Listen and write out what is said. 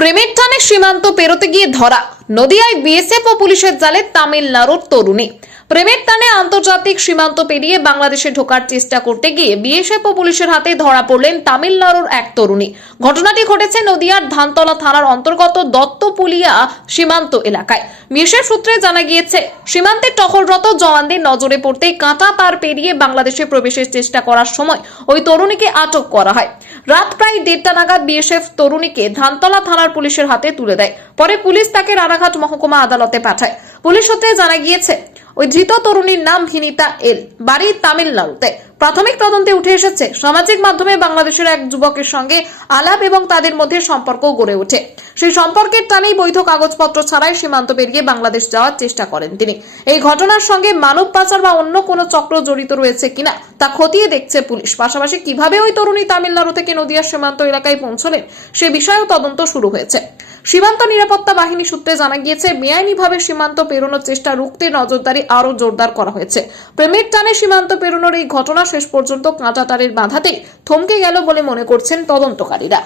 প্রেমের টানে সীমান্ত পেরোতে গিয়ে ধরা নদিয়ায় বিএসএফ ও পুলিশের জালে তামিলনাড়ুর তরুণী। প্রেমের টানে আন্তর্জাতিক সীমান্ত পেরিয়ে বাংলাদেশে ঢোকার চেষ্টা করতে গিয়ে বিএসএফ ও পুলিশের হাতে ধরা পড়লেন তামিলনাড়ুর এক তরুণী। ঘটনাটি ঘটেছে নদিয়ার ধানতলা থানার অন্তর্গত দত্তপুলিয়া সীমান্ত এলাকায়। বিএসএফ সূত্রে জানা গিয়েছে, সীমান্তে টহলরত জওয়ানদের নজরে পড়তেই কাঁটা তার পেরিয়ে বাংলাদেশে প্রবেশের চেষ্টা করার সময় ওই তরুণীকে আটক করা হয়। রাত প্রায় 1:30 নাগাদ বিএসএফ তরুণীকে ধানতলা থানার পুলিশের হাতে তুলে দেয়। পরে পুলিশ তাকে রানাঘাট মহকুমা আদালতে পাঠায়। পুলিশ সূত্রে জানা গিয়েছে, ওই ধৃত তরুণীর নাম ভিনিতা এল, বাড়ি তামিলনাড়ুতে। প্রাথমিক তদন্তে উঠে এসেছে, সামাজিক মাধ্যমে বাংলাদেশের এক যুবকের সঙ্গে আলাপ এবং তাদের মধ্যে সম্পর্ক গড়ে ওঠে। সেই সম্পর্কের টানেই বৈধ কাগজপত্র ছাড়াই সীমান্ত পেরিয়ে বাংলাদেশ যাওয়ার চেষ্টা করেন তিনি। এই ঘটনার সঙ্গে মানব পাচার বা অন্য কোনো চক্র জড়িত রয়েছে কিনা তা খতিয়ে দেখছে পুলিশ। পাশাপাশি কিভাবে ওই তরুণী তামিলনাড়ু থেকে নদিয়ার সীমান্ত এলাকায় পৌঁছলেন সে বিষয়েও তদন্ত শুরু হয়েছে। সীমান্ত নিরাপত্তা বাহিনী সূত্রে জানা গিয়েছে, বেআইনিভাবে সীমান্ত পেরোনোর চেষ্টা রুখতে নজরদারি আরো জোরদার করা হয়েছে। প্রেমের টানে সীমান্ত পেরোনোর এই ঘটনা শেষ পর্যন্ত কাঁটাতারের বাধাতেই থমকে গেল বলে মনে করছেন তদন্তকারীরা।